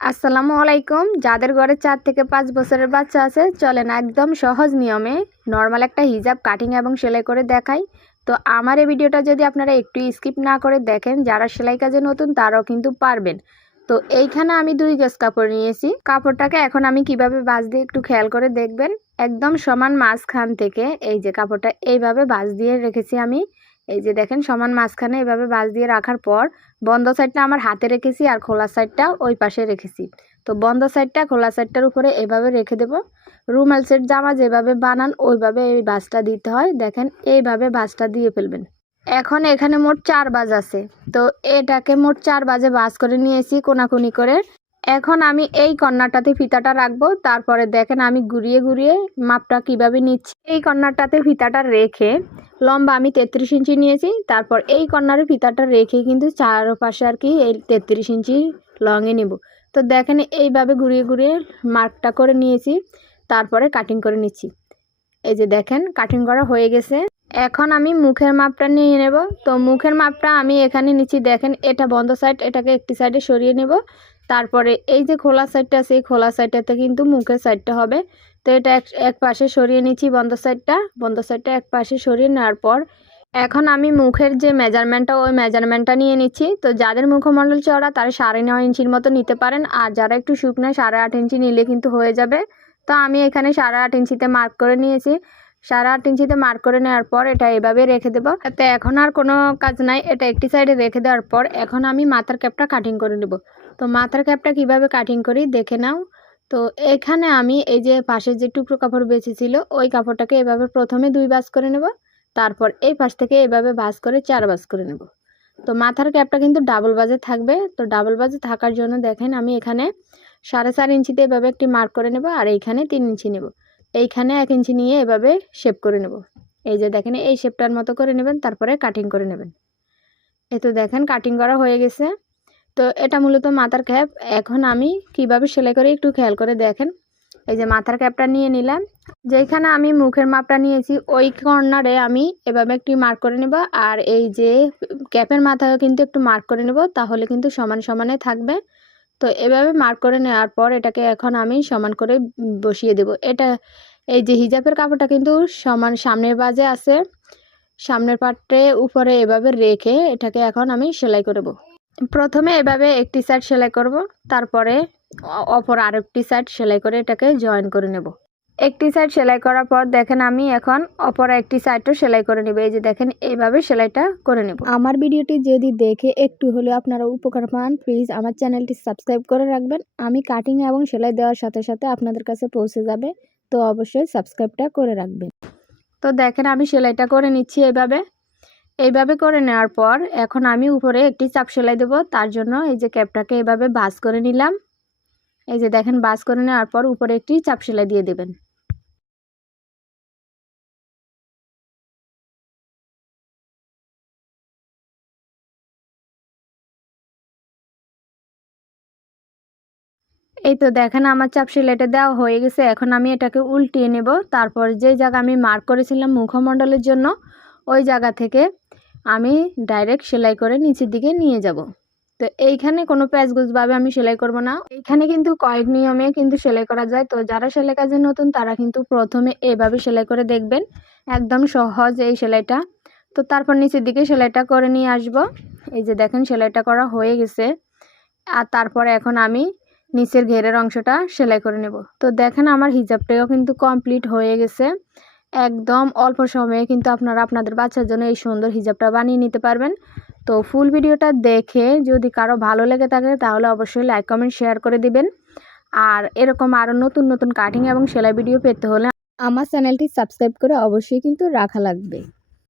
আসসালামু আলাইকুম। যাদের ঘরে চার থেকে পাঁচ বছরের বাচ্চা আছে, চলেন একদম সহজ নিয়মে নর্মাল একটা হিজাব কাটিং এবং সেলাই করে দেখাই। তো আমার এই ভিডিওটা যদি আপনারা একটু স্কিপ না করে দেখেন, যারা সেলাই কাজে নতুন, তারাও কিন্তু পারবেন। তো এইখানে আমি দুই গজ কাপড় নিয়েছি। কাপড়টাকে এখন আমি কীভাবে বাজ দিয়ে একটু খেয়াল করে দেখবেন? একদম সমান মাঝখান থেকে এই যে কাপড়টা এইভাবে বাজ দিয়ে রেখেছি আমি। এই যে দেখেন, সমান মাঝখানে এভাবে বাজ দিয়ে রাখার পর বন্ধ সাইডটা আমার হাতে রেখেছি আর খোলা সাইডটা ওই পাশে রেখেছি। তো বন্ধ সাইডটা, খোলা সাইডটার উপরে এভাবে রেখে দেব। রুমাল সেট, জামা যেভাবে বানান, ওইভাবে এই বাজটা দিতে হয়। দেখেন, এইভাবে বাজটা দিয়ে ফেলবেন। এখন এখানে মোট চার বাজ আছে। তো এটাকে মোট চার বাজে বাজ করে নিয়েছি কোনাকুনি করে। এখন আমি এই কর্নারটাতে ফিতাটা রাখব। তারপরে দেখেন, আমি ঘুরিয়ে ঘুরিয়ে মাপটা কীভাবে নিচ্ছি। এই কর্নারটাতে ফিতাটা রেখে লম্বা আমি তেত্রিশ ইঞ্চি নিয়েছি, তারপর এই কর্নারে ফিতাটা রেখে কিন্তু চারপাশে আর কি এই তেত্রিশ ইঞ্চি লংয়ে নেব। তো দেখেন এইভাবে ঘুরিয়ে ঘুরিয়ে মার্কটা করে নিয়েছি, তারপরে কাটিং করে নিচ্ছি। এই যে দেখেন কাটিং করা হয়ে গেছে। এখন আমি মুখের মাপটা নিয়ে নেব। তো মুখের মাপটা আমি এখানে নিচ্ছি, দেখেন এটা বন্ধ সাইড এটাকে একটি সাইডে সরিয়ে নেব। তারপরে এই যে খোলা সাইডটা আছে, এই খোলা সাইডটাতে কিন্তু মুখের সাইডটা হবে। তো এটা এক এক পাশে সরিয়ে নিচ্ছি বন্ধ সাইডটা বন্ধ সাইডটা এক পাশে সরিয়ে নেওয়ার পর এখন আমি মুখের যে মেজারমেন্টটা ওই মেজারমেন্টটা নিয়ে নিচ্ছি। তো যাদের মুখমণ্ডল চড়া তারা সাড়ে নয় ইঞ্চির মতো নিতে পারেন। আর যারা একটু শুকনো, সাড়ে আট ইঞ্চি নিলে কিন্তু হয়ে যাবে। তো আমি এখানে সাড়ে আট ইঞ্চিতে মার্ক করে নিয়েছি। সাড়ে আট ইঞ্চিতে মার্ক করে নেওয়ার পর এটা এভাবে রেখে দেবো। তো এখন আর কোনো কাজ নাই। এটা একটি সাইডে রেখে দেওয়ার পর এখন আমি মাথার ক্যাপটা কাটিং করে নেব। তো মাথার ক্যাপটা কীভাবে কাটিং করি, দেখে নাও। তো এখানে আমি এই যে পাশের যে টুকরো কাপড় বেঁচেছিল, ওই কাপড়টাকে এভাবে প্রথমে দুই বাস করে নেব, তারপর এই পাশ থেকে এভাবে বাস করে চার বাস করে নেব। তো মাথার ক্যাপটা কিন্তু ডাবল বাজে থাকবে, তো ডাবল বাজে থাকার জন্য দেখেন আমি এখানে সাড়ে চার ইঞ্চিতে এভাবে একটি মার্ক করে নেব আর এইখানে তিন ইঞ্চি নেব। এইখানে এক ইঞ্চি নিয়ে এভাবে শেপ করে নেব। এই যে দেখেন এই শেপটার মতো করে নেবেন, তারপরে কাটিং করে নেবেন। এ তো দেখেন কাটিং করা হয়ে গেছে। তো এটা মূলত মাথার ক্যাপ এখন আমি কীভাবে সেলাই করে একটু খেয়াল করে দেখেন। এই যে মাথার ক্যাপটা নিয়ে নিলাম। যেখানে আমি মুখের মাপটা নিয়েছি, ওই কর্নারে আমি এভাবে একটি মার্ক করে নেব। আর এই যে ক্যাপের মাথায় কিন্তু একটু মার্ক করে নেব, তাহলে কিন্তু সমান সমানে থাকবে। তো এভাবে মার্ক করে নেওয়ার পর এটাকে এখন আমি সমান করে বসিয়ে দেব। এটা, এই যে হিজাবের কাপড়টা কিন্তু সমান সামনের বাজে আছে। সামনের পাটে উপরে এভাবে রেখে এটাকে এখন আমি সেলাই করব প্রথমে এভাবে একটি সাইড সেলাই করব তারপরে অপর আরেকটি সাইড সেলাই করে এটাকে জয়েন করে নেব। একটি সাইড সেলাই করার পর দেখেন আমি এখন অপর একটি সাইডও সেলাই করে নেব। এই যে দেখেন এইভাবে সেলাইটা করে নেব। আমার ভিডিওটি যদি দেখে একটু হলেও আপনারা উপকার পান প্লিজ আমার চ্যানেলটি সাবস্ক্রাইব করে রাখবেন। আমি কাটিং এবং সেলাই দেওয়ার সাথে সাথে আপনাদের কাছে পৌঁছে যাবে। তো অবশ্যই সাবস্ক্রাইবটা করে রাখবেন। তো দেখেন আমি সেলাইটা করে নিচ্ছি এইভাবে। এইভাবে করে নেওয়ার পর এখন আমি উপরে একটি চাপ সেলাই দেবো। তার জন্য এই যে ক্যাপটাকে এভাবে বাস করে নিলাম। এই যে দেখেন, বাস করে নেওয়ার পর উপরে একটি চাপ সেলাই দিয়ে দেবেন। এই তো দেখেন, আমার চাপ সেলাইটা দেওয়া হয়ে গেছে। এখন আমি এটাকে উল্টিয়ে নেব। তারপর যে জায়গা আমি মার্ক করেছিলাম মুখমণ্ডলের জন্য ওই জায়গা থেকে আমি ডাইরেক্ট সেলাই করে নিচের দিকে নিয়ে যাব। তো এইখানে কোনো প্যাচগুজভাবে আমি সেলাই করব না। এইখানে কিন্তু কয়েক নিয়মে কিন্তু সেলাই করা যায়। তো যারা সেলাই কাজে নতুন, তারা কিন্তু প্রথমে এভাবে সেলাই করে দেখবেন। একদম সহজ এই সেলাইটা। তো তারপর নিচের দিকে সেলাইটা করে নিয়ে আসব। এই যে দেখেন সেলাইটা করা হয়ে গেছে। আর তারপরে এখন আমি নিচের ঘেরের অংশটা সেলাই করে নেব। তো দেখেন আমার হিজাবটাও কিন্তু কমপ্লিট হয়ে গেছে। একদম অল্প সময়ে কিন্তু আপনারা আপনাদের বাচ্চার জন্য এই সুন্দর হিজাবটা বানিয়ে নিতে পারবেন। তো ফুল ভিডিওটা দেখে যদি কারও ভালো লেগে থাকে, তাহলে অবশ্যই লাইক, কমেন্ট, শেয়ার করে দিবেন। আর এরকম আরও নতুন নতুন কাটিং এবং সেলাই ভিডিও পেতে হলে আমার চ্যানেলটি সাবস্ক্রাইব করে অবশ্যই কিন্তু রাখা লাগবে।